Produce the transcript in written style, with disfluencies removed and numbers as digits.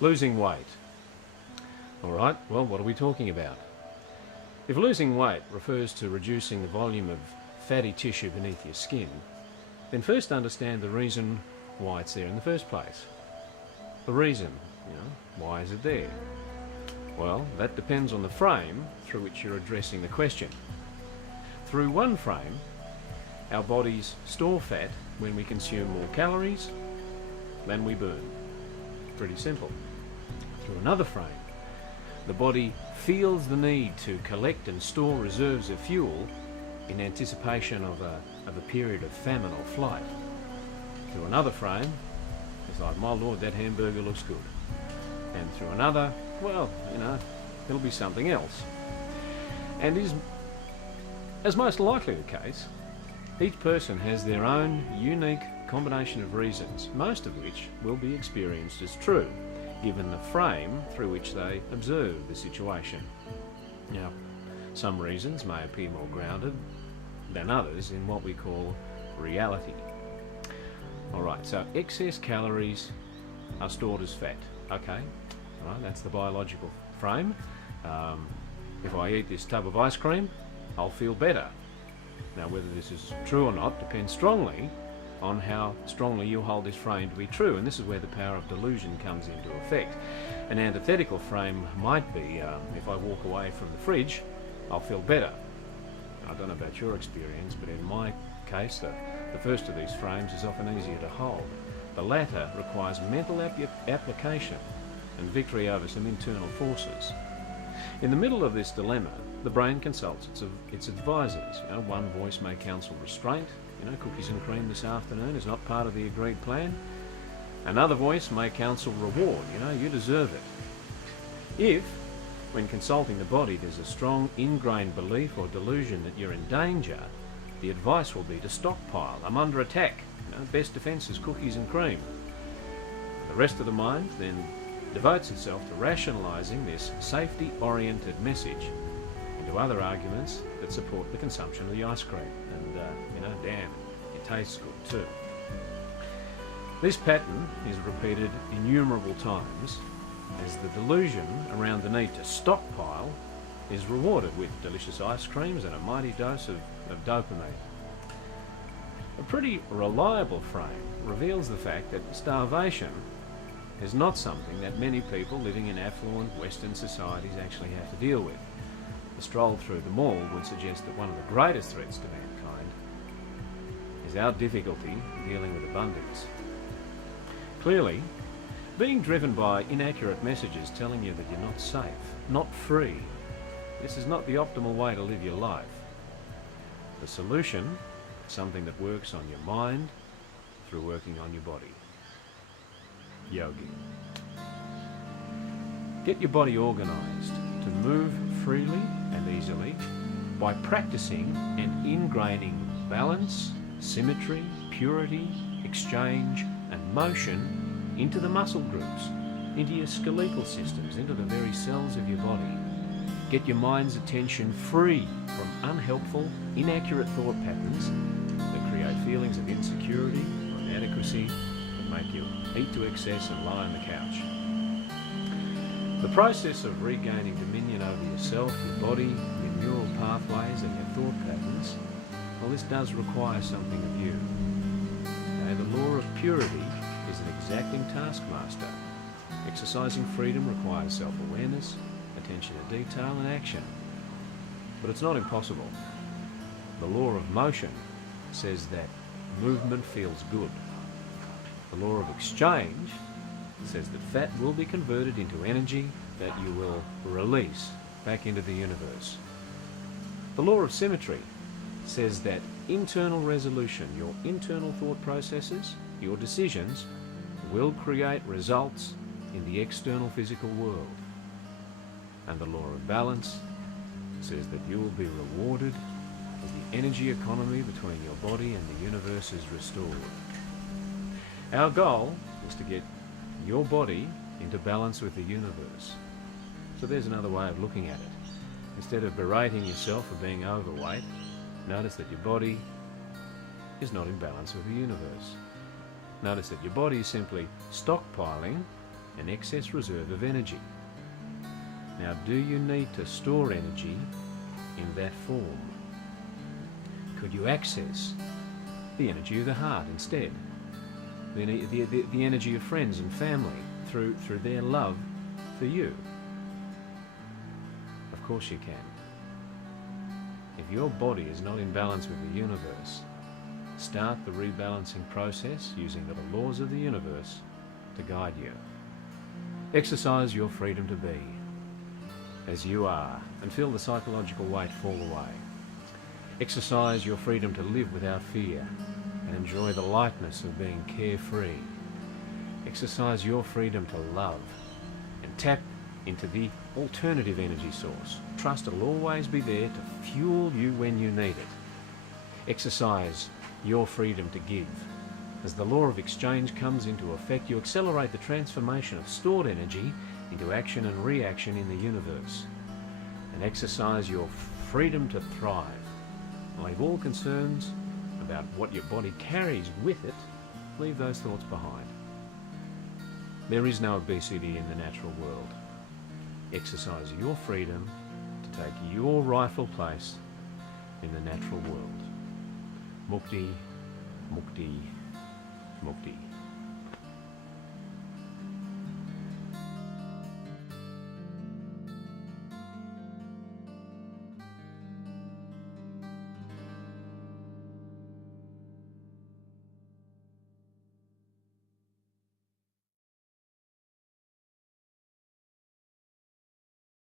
Losing weight. Alright, well, what are we talking about? If losing weight refers to reducing the volume of fatty tissue beneath your skin, then first understand the reason why it's there in the first place. The reason, why is it there? Well, that depends on the frame through which you're addressing the question. Through one frame, our bodies store fat when we consume more calories than we burn. Pretty simple. Through another frame, the body feels the need to collect and store reserves of fuel in anticipation of a period of famine or flight. Through another frame, it's like, my lord, that hamburger looks good. And through another, well, it'll be something else. And as most likely the case, each person has their own unique combination of reasons, most of which will be experienced as true, given the frame through which they observe the situation. Now, some reasons may appear more grounded than others in what we call reality. Alright, so excess calories are stored as fat. Okay, alright, that's the biological frame. If I eat this tub of ice cream, I'll feel better. Now, whether this is true or not depends strongly on how strongly you hold this frame to be true, and this is where the power of delusion comes into effect. An antithetical frame might be, if I walk away from the fridge, I'll feel better. I don't know about your experience, but in my case, the first of these frames is often easier to hold. The latter requires mental application and victory over some internal forces. In the middle of this dilemma, the brain consults its advisors. One voice may counsel restraint. Cookies and cream this afternoon is not part of the agreed plan. Another voice may counsel reward. You deserve it. If, when consulting the body, there's a strong ingrained belief or delusion that you're in danger, the advice will be to stockpile. I'm under attack. Best defence is cookies and cream. The rest of the mind then devotes itself to rationalising this safety-oriented message into other arguments that support the consumption of the ice cream. And, damn, it tastes good too. This pattern is repeated innumerable times as the delusion around the need to stockpile is rewarded with delicious ice creams and a mighty dose of dopamine. A pretty reliable frame reveals the fact that starvation is not something that many people living in affluent Western societies actually have to deal with. A stroll through the mall would suggest that one of the greatest threats to mankind is our difficulty dealing with abundance. Clearly, being driven by inaccurate messages telling you that you're not safe, not free, this is not the optimal way to live your life. The solution is something that works on your mind through working on your body. Yogi. Get your body organised to move freely and easily by practicing and ingraining balance, symmetry, purity, exchange and motion into the muscle groups, into your skeletal systems, into the very cells of your body. Get your mind's attention free from unhelpful, inaccurate thought patterns that create feelings of insecurity or inadequacy that make you eat to excess and lie on the couch. The process of regaining dominion over yourself, your body, your neural pathways and your thought patterns, well, this does require something of you. Okay, the law of purity is an exacting taskmaster. Exercising freedom requires self-awareness, attention to detail and action. But it's not impossible. The law of motion says that movement feels good. The law of exchange says that fat will be converted into energy that you will release back into the universe. The law of symmetry says that internal resolution, your internal thought processes, your decisions, will create results in the external physical world. And the law of balance says that you will be rewarded as the energy economy between your body and the universe is restored. Our goal is to get your body into balance with the universe. So there's another way of looking at it. Instead of berating yourself for being overweight, notice that your body is not in balance with the universe. Notice that your body is simply stockpiling an excess reserve of energy. Now, do you need to store energy in that form? Could you access the energy of the heart instead? The energy of friends and family through their love for you? Of course you can. If your body is not in balance with the universe, start the rebalancing process using the laws of the universe to guide you. Exercise your freedom to be as you are and feel the psychological weight fall away. Exercise your freedom to live without fear and enjoy the lightness of being carefree. Exercise your freedom to love and tap into the alternative energy source. Trust it'll always be there to fuel you when you need it. Exercise your freedom to give. As the law of exchange comes into effect, you accelerate the transformation of stored energy into action and reaction in the universe. And exercise your freedom to thrive. Leave all concerns about what your body carries with it, leave those thoughts behind. There is no obesity in the natural world. Exercise your freedom to take your rightful place in the natural world. Mukti, Mukti, Mukti.